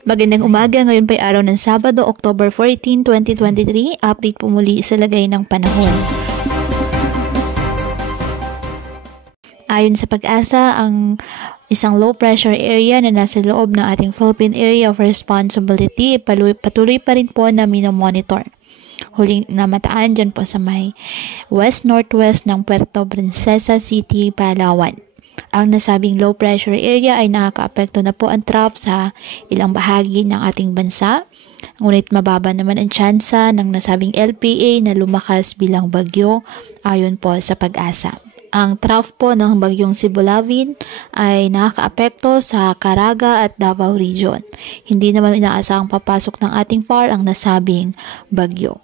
Magandang umaga, ngayon pa'y araw ng Sabado, October 14, 2023. Update po muli sa lagay ng panahon. Ayon sa Pag-asa, ang isang low pressure area na nasa loob ng ating Philippine Area of Responsibility patuloy pa rin po na minomonitor. Huling namataan dyan po sa may west-northwest ng Puerto Princesa City, Palawan. Ang nasabing low pressure area ay nakakaapekto na po ang trough sa ilang bahagi ng ating bansa. Ngunit mababa naman ang tsansa ng nasabing LPA na lumakas bilang bagyo ayon po sa Pag-asa. Ang trough po ng bagyong Sibulavin ay nakakaapekto sa Caraga at Davao Region. Hindi naman inaasahang papasok ng ating PAR ang nasabing bagyo.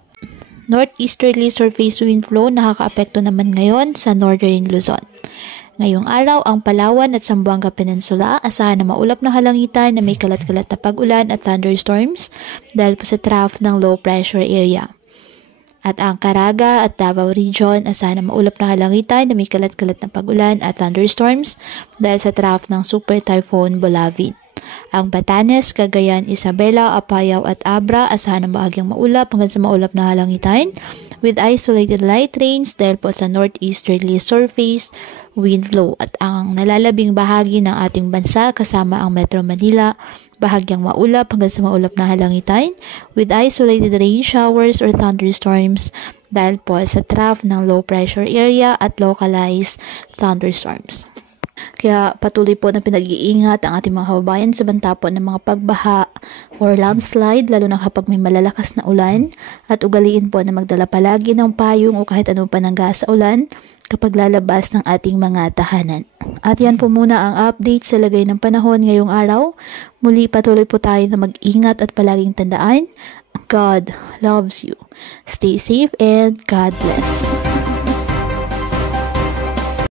Northeasterly surface wind flow nakakaapekto naman ngayon sa Northern Luzon. Ngayong araw, ang Palawan at Zamboanga Peninsula asahan na maulap na halangitan na may kalat-kalat na pag-ulan at thunderstorms dahil po sa trough ng low pressure area. At ang Caraga at Davao Region asahan na maulap na halangitan na may kalat-kalat na pag-ulan at thunderstorms dahil sa trough ng Super Typhoon Bolavin. Ang Batanes, Cagayan, Isabela, Apayao at Abra asahan na bahagyang maulap hanggang sa maulap na halangitan with isolated light rains dahil po sa northeasterly surface wind flow at ang nalalabing bahagi ng ating bansa kasama ang Metro Manila bahagyang maulap hanggang sa maulap na halangitan with isolated rain showers or thunderstorms dahil po sa trough ng low pressure area at localized thunderstorms. Kaya patuloy po na pinag-iingat ang ating mga kababayan sa banta po ng mga pagbaha or landslide lalo na kapag may malalakas na ulan at ugaliin po na magdala palagi ng payong o kahit ano pa ng gas sa ulan kapag lalabas ng ating mga tahanan. At yan po muna ang update sa lagay ng panahon ngayong araw. Muli patuloy po tayo na mag-ingat at palaging tandaan, God loves you. Stay safe and God bless.